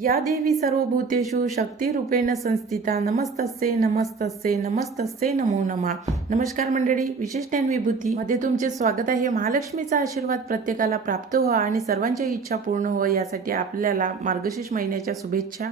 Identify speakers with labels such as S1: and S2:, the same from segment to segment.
S1: या देवी सर्वभूतेषु शक्तिरूपेण संस्थिता. नमस्तस्ये नमस्तस्ये नमस्तस्ये नमो नमा. नमस्कार मंडळी विशेष ज्ञान विभूती मध्ये तुमचे स्वागत आहे. महालक्ष्मीचा आशीर्वाद प्रत्येकाला प्राप्त व्हा आणि सर्वांच्या इच्छा पूर्ण हो यासाठी आपल्याला मार्गशीर्ष महिन्याच्या शुभेच्छा.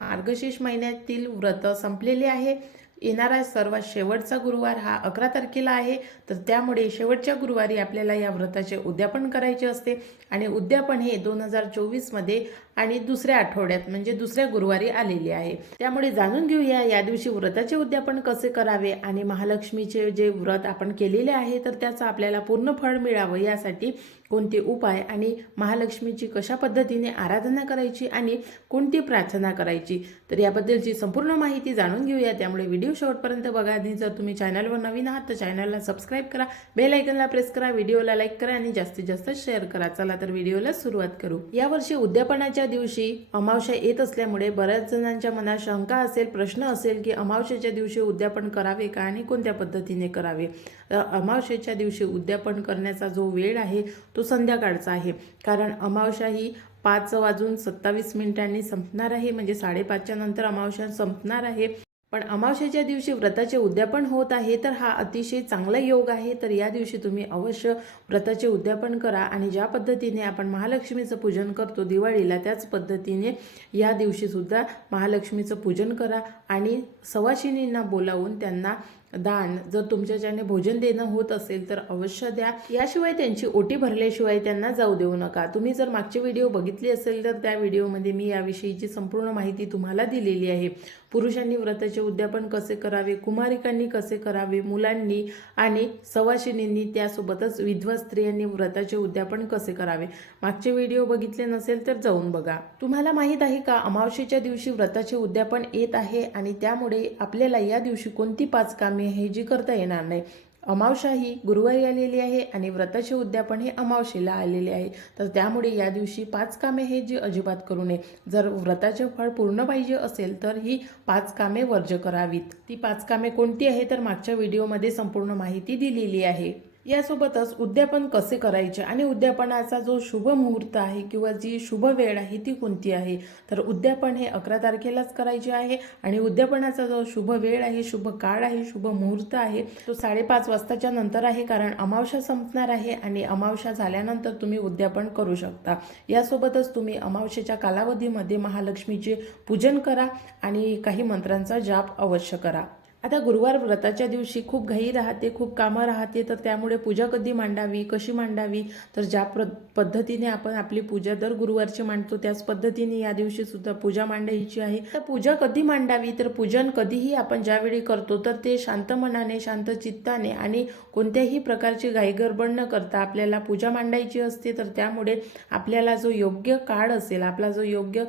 S1: मार्गशीर्ष महिन्यातील व्रत संपलेले आहे. येणारा सर्वात शेवटचा गुरुवार हा अकरा तारखेला आहे. तर त्यामुळे शेवटच्या गुरुवारी आपल्याला या व्रताचे उद्यापन करायचे असते. आणि उद्यापन हे दोन हजार चोवीसमध्ये आणि दुसऱ्या आठवड्यात म्हणजे दुसऱ्या गुरुवारी आलेली आहे. त्यामुळे जाणून घेऊया या दिवशी व्रताचे उद्यापन कसे करावे आणि महालक्ष्मीचे जे व्रत आपण केलेले आहे तर त्याचं आपल्याला पूर्ण फळ मिळावं यासाठी कोणते उपाय आणि महालक्ष्मीची कशा पद्धतीने आराधना करायची आणि कोणती प्रार्थना करायची तर याबद्दलची संपूर्ण माहिती जाणून घेऊया. त्यामुळे व्हिडिओ शेवटपर्यंत बघा. आणि जर तुम्ही चॅनलवर नवीन आहात तर चॅनलला सबस्क्राईब करा बेल आयकनला प्रेस करा व्हिडिओला लाईक करा आणि जास्तीत जास्त शेअर करा. चला तर व्हिडिओला सुरुवात करू. यावर्षी उद्यापनाच्या दिवशी अमावस्या येत असल्यामुळे बऱ्याच जणांच्या मनात शंका असेल प्रश्न असेल की अमावस्याच्या दिवशी उद्यापन करावे का आणि कोणत्या पद्धतीने करावे? तर अमावस्येच्या दिवशी उद्यापन करण्याचा जो वेळ आहे तो संध्याकाळचा आहे. कारण अमावस्या ही पाच वाजून सत्तावीस मिनिटांनी संपणार आहे म्हणजे साडेपाचच्या नंतर अमावस्या संपणार आहे. पण अमावस्येच्या दिवशी व्रताचे उद्यापन होत आहे तर हा अतिशय चांगला योग आहे. तर या दिवशी तुम्ही अवश्य व्रताचे उद्यापन करा आणि ज्या पद्धतीने आपण महालक्ष्मीचं पूजन करतो दिवाळीला त्याच पद्धतीने या दिवशीसुद्धा महालक्ष्मीचं पूजन करा आणि सवाशिनींना बोलावून त्यांना दान. जर तुमच्याच्याने भोजन देणं होत असेल तर अवश्य द्या. याशिवाय त्यांची ओटी भरल्याशिवाय त्यांना जाऊ देऊ नका. तुम्ही जर मागचे व्हिडिओ बघितले असेल तर त्या व्हिडिओमध्ये मी याविषयीची संपूर्ण माहिती तुम्हाला दिलेली आहे. पुरुषांनी व्रताचे उद्यापन कसे करावे कुमारिकांनी कसे करावे मुलांनी आणि सवाशिनींनी त्यासोबतच विधवा स्त्रियांनी व्रताचे उद्यापन कसे करावे? मागचे व्हिडिओ बघितले नसेल तर जाऊन बघा. तुम्हाला माहीत आहे का अमावशेच्या दिवशी व्रताचे उद्यापन येत आहे आणि त्यामुळे आपल्याला या दिवशी कोणती पाच कामे हे जी करता येणार नाही? अमावशा ही गुरुवारी आलेली आहे आणि व्रताचे उद्यापन हे अमावशेला आलेले आहे. तर त्यामुळे या दिवशी पाच कामे हे जी अजिबात करू नये. जर व्रताचे फळ पूर्ण पाहिजे असेल तर ही पाच कामे वर्ज करावीत. ती पाच कामे कोणती आहे तर मागच्या व्हिडिओमध्ये संपूर्ण माहिती दिलेली आहे. यासोबतच उद्यापन कसे करायचे आणि उद्यापनाचा जो शुभ मुहूर्त आहे किंवा जी शुभ वेळ आहे ती कोणती आहे? तर उद्यापन हे अकरा तारखेलाच करायचे आहे आणि उद्यापनाचा जो शुभ वेळ आहे शुभ काळ आहे शुभ मुहूर्त आहे तो साडेपाच वाजताच्या नंतर आहे कारण अमावशा संपणार आहे आणि अमावस्या झाल्यानंतर तुम्ही उद्यापन करू शकता. यासोबतच तुम्ही अमावशेच्या कालावधीमध्ये महालक्ष्मीचे पूजन करा आणि काही मंत्रांचा जाप अवश्य करा. आता गुरुवार व्रताच्या दिवशी खूप घाई राहते खूप कामं राहते तर त्यामुळे पूजा कधी मांडावी कशी मांडावी? तर ज्या प्र पद्धतीने आपण आपली पूजा दर गुरुवारची मांडतो त्याच पद्धतीने या दिवशी सुद्धा पूजा मांडायची आहे. तर पूजा कधी मांडावी? तर पूजन कधीही आपण ज्यावेळी करतो तर ते शांत मनाने शांत चित्ताने आणि कोणत्याही प्रकारची घाईगडबड न करता आपल्याला पूजा मांडायची असते तर त्यामुळे आपल्याला जो योग्य काळ असेल आपला जो योग्य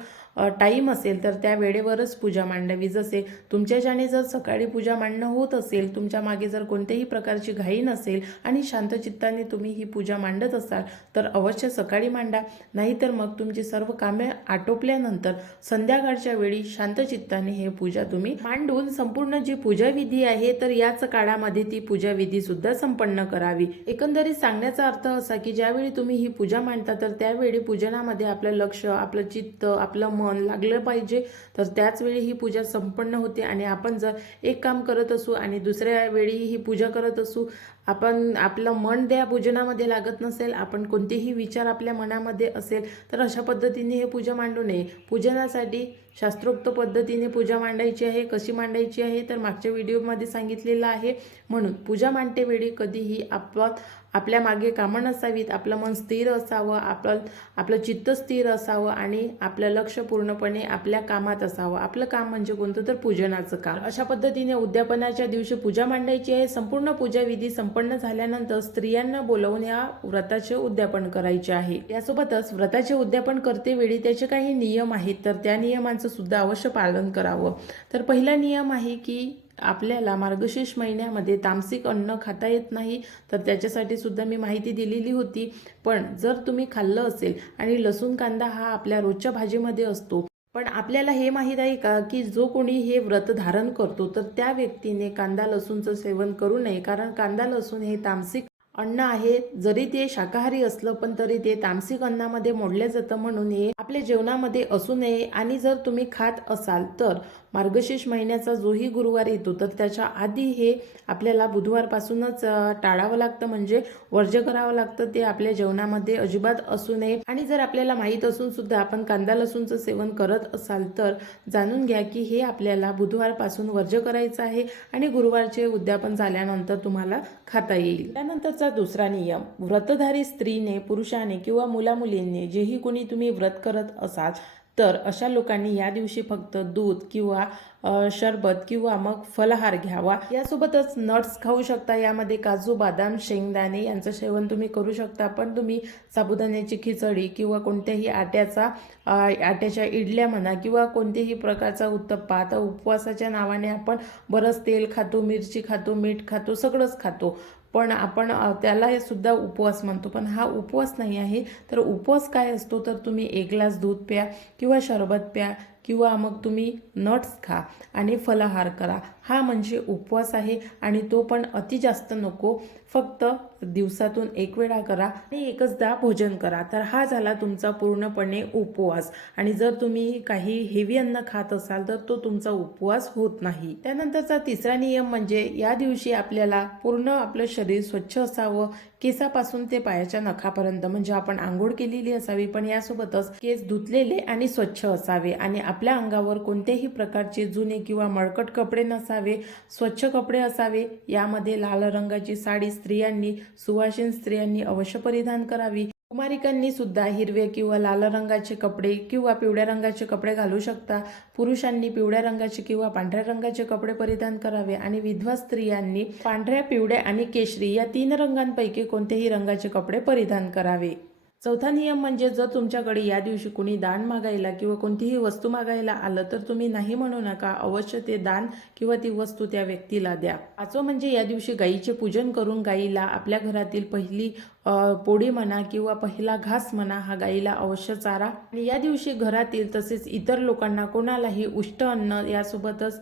S1: टाईम असेल तर त्या वेळेवरच पूजा मांडावी. जसे तुमच्या ज्याने जर सकाळी पूजा मांडणं होत असेल तुमच्या मागे जर कोणत्याही प्रकारची घाई नसेल आणि शांत चित्ताने तुम्ही ही पूजा मांडत असाल तर अवश्य सकाळी मांडा. नाहीतर मग तुमची सर्व कामे आटोपल्यानंतर संध्याकाळच्या वेळी शांत चित्ताने हे पूजा तुम्ही मांडून संपूर्ण जी पूजा विधी आहे तर याच काळामध्ये ती पूजा विधी सुद्धा संपन्न करावी. एकंदरीत सांगण्याचा अर्थ असा की ज्यावेळी तुम्ही ही पूजा मांडता तर त्यावेळी पूजनामध्ये आपलं लक्ष आपलं चित्त आपलं मन लागलं पाहिजे. तर त्याच वेळी ही पूजा संपन्न होते आणि आपण जर एक काम करत असू आणि दुसऱ्या वेळी ही पूजा करत असू आपण आपलं मन त्या पूजनामध्ये लागत नसेल आपण कोणतेही विचार आपल्या मनामध्ये असेल तर अशा पद्धतीने हे पूजा मांडू नये. पूजनासाठी शास्त्रोक्त पद्धतीने पूजा मांडायची आहे. कशी मांडायची आहे तर मागच्या व्हिडिओमध्ये सांगितलेलं आहे. म्हणून पूजा मांडते वेळी कधीही आपण आपल्या मागे कामं नसावीत. आपलं मन स्थिर असावं आपलं आपलं चित्त स्थिर असावं आणि आपलं लक्ष पूर्णपणे आपल्या कामात असावं. आपलं काम म्हणजे कोणतं? तर पूजनाचं काम. अशा पद्धतीने उद्यापनाच्या दिवशी पूजा मांडायची आहे. संपूर्ण पूजाविधी विधी संपन्न झाल्यानंतर स्त्रियांना बोलवून या व्रताचे उद्यापन करायचे आहे. यासोबतच व्रताचे उद्यापन करते वेळी त्याचे काही नियम आहेत तर त्या नियमांचं सुद्धा अवश्य पालन करावं. तर पहिला नियम आहे की आपल्याला मार्गशीर्ष महिन्यामध्ये तामसिक अन्न खाता येत नाही तर त्याच्यासाठी सुद्धा मी माहिती दिलेली होती. पण जर तुम्ही खाल्लं असेल आणि लसूण कांदा हा आपल्या रोजच्या भाजीमध्ये असतो पण आपल्याला हे माहीत आहे का की जो कोणी हे व्रत धारण करतो तर त्या व्यक्तीने कांदा लसूणचं सेवन करू नये. कारण कांदा लसूण हे तामसिक अन्न आहे. जरी ते शाकाहारी असलं पण तरी ते तामसिक अन्नामध्ये मोडलं जातं म्हणून हे आपल्या जेवणामध्ये असू नये. आणि जर तुम्ही खात असाल तर मार्गशीर्ष महिन्याचा जोही गुरुवार येतो तर त्याच्या आधी हे आपल्याला बुधवारपासूनच टाळावं लागतं. म्हणजे वर्ज करावं लागतं ते आपल्या जेवणामध्ये अजिबात असू नये. आणि जर आपल्याला माहीत असून सुद्धा आपण कांदा लसूणचं सेवन करत असाल तर जाणून घ्या की हे आपल्याला बुधवारपासून वर्ज करायचं आहे आणि गुरुवारचे उद्यापन झाल्यानंतर तुम्हाला खाता येईल. त्यानंतरचा दुसरा नियम व्रतधारी स्त्रीने पुरुषाने किंवा मुलामुलींनी जेही कोणी तुम्ही व्रत करत असाल तर अशा लोकांनी या दिवशी फक्त दूध किंवा शरबत किंवा मग फलहार घ्यावा. यासोबतच नट्स खाऊ शकता. यामध्ये काजू बदाम शेंगदाणे यांचं सेवन तुम्ही करू शकता. पण तुम्ही साबुदाण्याची खिचडी किंवा कोणत्याही आट्याचा आट्याच्या इडल्या म्हणा किंवा कोणत्याही प्रकारचा उत्तप्पा आता उपवासाच्या नावाने आपण बरंच तेल खातो मिरची खातो मीठ खातो सगळंच खातो. पण आपण त्याला हे सुद्धा उपवास म्हणतो. पण हा उपवास नाही आहे. तर उपवास काय असतो? तर तुम्ही एक ग्लास दूध प्या किंवा शरबत प्या किंवा मग तुम्ही नट्स खा आणि फलाहार करा. हा म्हणजे उपवास आहे आणि तो पण अति जास्त नको. फक्त दिवसातून एक वेळा करा आणि एकचदा भोजन करा. तर हा झाला तुमचा पूर्णपणे उपवास. आणि जर तुम्ही काही हेवी अन्न खात असाल तर तो तुमचा उपवास होत नाही. त्यानंतरचा तिसरा नियम म्हणजे या दिवशी आपल्याला पूर्ण आपलं शरीर स्वच्छ असावं. केसापासून ते पायाच्या नखापर्यंत. म्हणजे आपण आंघोळ केलेली असावी पण यासोबतच केस धुतलेले आणि स्वच्छ असावे. आणि आपल्या अंगावर कोणत्याही प्रकारचे जुने किंवा मळकट कपडे नसावे. स्वच्छ कपडे असावे यामध्ये लाल रंगाची साडी स्त्रियांनी सुवासिन स्त्रियांनी अवश्य परिधान करावी. कुमारिकांनी सुद्धा हिरवे किंवा लाल रंगाचे कपडे किंवा पिवळ्या रंगाचे कपडे घालू शकता. पुरुषांनी पिवळ्या रंगाचे किंवा पांढऱ्या रंगाचे कपडे परिधान करावे आणि विधवा स्त्रियांनी पांढऱ्या पिवळ्या आणि केशरी या तीन रंगांपैकी कोणत्याही रंगाचे कपडे परिधान करावे. चौथा नियम म्हणजे जर तुमच्याकडे या दिवशी कोणी दान मागायला किंवा कोणतीही वस्तू मागायला आलं तर तुम्ही नाही म्हणू नका. अवश्य ते दान किंवा ती वस्तू त्या व्यक्तीला द्या. पाचवं म्हणजे या दिवशी गायीचे पूजन करून गायीला आपल्या घरातील पहिली पोळी म्हणा किंवा पहिला घास म्हणा हा गायीला अवश्य चारा. आणि या दिवशी घरातील तसेच इतर लोकांना कोणालाही उष्ट अन्न यासोबतच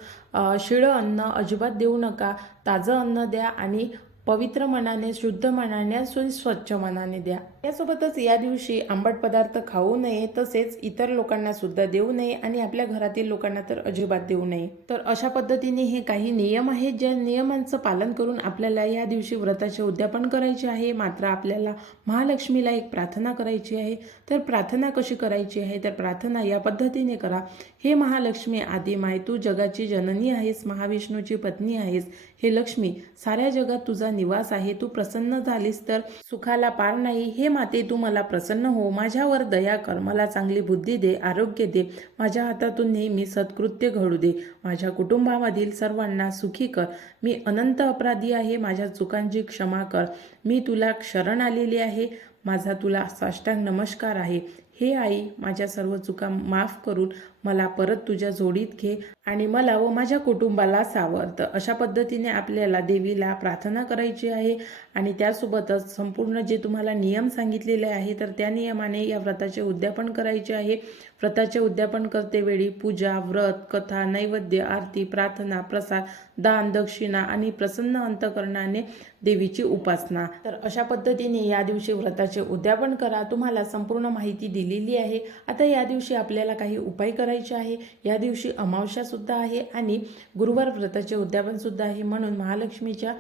S1: शिळं अन्न अजिबात देऊ नका. ताजं अन्न द्या आणि पवित्र मनाने शुद्ध मनाने स्वच्छ मनाने द्या. यासोबतच या दिवशी आंबट पदार्थ खाऊ नये तसेच इतर लोकांना सुद्धा देऊ नये आणि आपल्या घरातील लोकांना तर अजिबात देऊ नये. तर अशा पद्धतीने हे काही नियम आहेत ज्या नियमांचं पालन करून आपल्याला या दिवशी व्रताचे उद्यापन करायचे आहे. मात्र आपल्याला महालक्ष्मीला एक प्रार्थना करायची आहे. तर प्रार्थना कशी करायची आहे? तर प्रार्थना या पद्धतीने करा. हे महालक्ष्मी आदी माय तू जगाची जननी आहेस महाविष्णूची पत्नी आहेस. हे लक्ष्मी साऱ्या जगात तुझा निवास आहे. तू प्रसन्न झालीस तर सुखाला पार नाही. हे माते तू मला प्रसन्न हो. माझ्यावर दया कर. मला चांगली बुद्धी दे आरोग्य दे. माझ्या हातातून नेहमी सत्कृत्य घडू दे. माझ्या कुटुंबामधील सर्वांना सुखी कर. मी अनंत अपराधी आहे. माझ्या चुकांची क्षमा कर. मी तुला शरण आलेली आहे. माझा तुला साष्टांग नमस्कार आहे. हे आई माझ्या सर्व चुका माफ करून मला परत तुझ्या जोडीत घे आणि मला व माझ्या कुटुंबाला सावरत. अशा पद्धतीने आपल्याला देवीला प्रार्थना करायची आहे आणि त्यासोबतच संपूर्ण जे तुम्हाला नियम सांगितलेले आहे तर त्या नियमाने या व्रताचे उद्यापन करायचे आहे. व्रताचे उद्यापन करतेवेळी पूजा व्रत कथा नैवेद्य आरती प्रार्थना प्रसाद दान दक्षिणा आणि प्रसन्न अंतकरणाने देवीची उपासना. तर अशा पद्धतीने या दिवशी व्रताचे उद्यापन करा. तुम्हाला संपूर्ण माहिती दिलेली आहे. आता या दिवशी आपल्याला काही उपाय करायचे आहे. या दिवशी अमावस्यासुद्धा आहे आणि गुरुवार व्रताचे उद्यापनसुद्धा आहे. म्हणून महालक्ष्मीच्या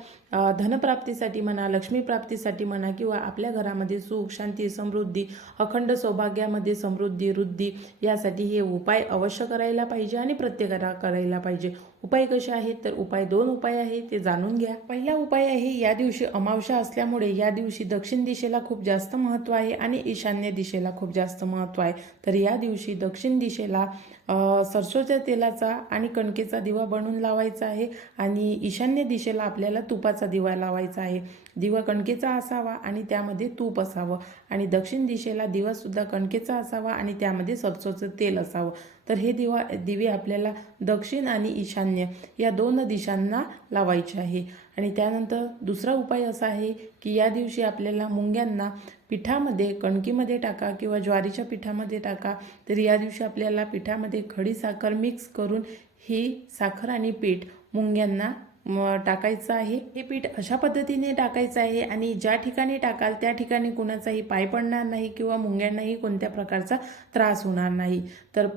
S1: धनप्राप्तीसाठी म्हणा लक्ष्मी प्राप्तीसाठी म्हणा किंवा आपल्या घरामध्ये सुख शांती समृद्धी अखंड सौभाग्यामध्ये समृद्धी वृद्धी यासाठी हे उपाय अवश्य करायला पाहिजे आणि प्रत्येकाला करायला पाहिजे. उपाय कसे आहेत? तर उपाय दोन उपाय आहे ते जाणून घ्या. पहिला उपाय आहे या दिवशी अमावस्या असल्यामुळे या दिवशी दक्षिण दिशेला खूप जास्त महत्त्व आहे आणि ईशान्य दिशेला खूप जास्त महत्त्व आहे. तर या दिवशी दक्षिण दिशेला सरसोच्या तेलाचा आणि कणकेचा दिवा बनवून लावायचा आहे आणि ईशान्य दिशेला आपल्याला तुपाचा दिवा लावायचा आहे. दिवा कणकेचा असावा आणि त्यामध्ये तूप असावं. आणि दक्षिण दिशेला दिवासुद्धा कणकेचा असावा आणि त्यामध्ये सरसोचं तेल असावं. तर हे दिवा दिवे आपल्याला दक्षिण आणि ईशान्य या दोन दिशांना लावायचे आहे. आणि त्यानंतर दुसरा उपाय असा आहे की या दिवशी आपल्याला मुंग्यांना पिठामध्ये कणकीमध्ये टाका किंवा ज्वारीच्या पिठामध्ये टाका. तर या दिवशी आपल्याला पिठामध्ये खडी साखर मिक्स करून ही साखर आणि पीठ मुंग्यांना टाकायचं आहे. हे पीठ अशा पद्धतीने टाकायचं आहे आणि ज्या ठिकाणी टाकाल त्या ठिकाणी कुणाचाही पाय पडणार नाही किंवा मुंग्यांनाही कोणत्या प्रकारचा त्रास होणार नाही. तर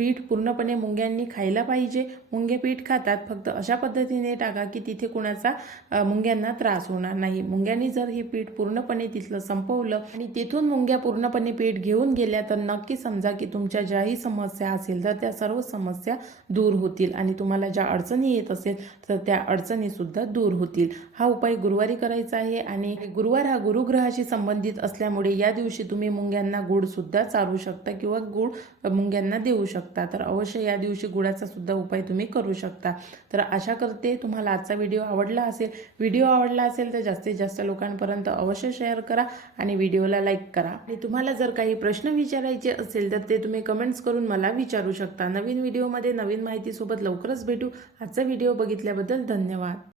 S1: पीठ पूर्णपणे मुंग्यांनी खायला पाहिजे. मुंगे पीठ खातात. फक्त अशा पद्धतीने टाका की तिथे कुणाचा मुंग्यांना त्रास होणार नाही. मुंग्यांनी जर हे पीठ पूर्णपणे तिथलं संपवलं आणि तिथून मुंग्या पूर्णपणे पीठ घेऊन गेल्या तर नक्की समजा की तुमच्या ज्याही समस्या असेल तर त्या सर्व समस्या दूर होतील आणि तुम्हाला ज्या अडचणी येत असेल तर त्या अडचणीसुद्धा दूर होतील. हा उपाय गुरुवारी करायचा आहे आणि गुरुवार हा गुरुग्रहाशी संबंधित असल्यामुळे या दिवशी तुम्ही मुंग्यांना गुडसुद्धा चारू शकता किंवा गुड मुंग्यांना देऊ शकता. शकता. तर अवश्य या दिवशी गुळाचा सुद्धा उपाय तुम्ही करू शकता. तर आशा करते तुम्हाला आजचा व्हिडिओ आवडला असेल व्हिडिओ आवडला असेल तर जास्तीत जास्त लोकांपर्यंत अवश्य शेअर करा आणि व्हिडिओला लाईक करा. आणि तुम्हाला जर काही प्रश्न विचारायचे असेल तर ते तुम्ही कमेंट्स करून मला विचारू शकता. नवीन व्हिडिओमध्ये नवीन माहितीसोबत लवकरच भेटू. आजचा व्हिडिओ बघितल्याबद्दल धन्यवाद.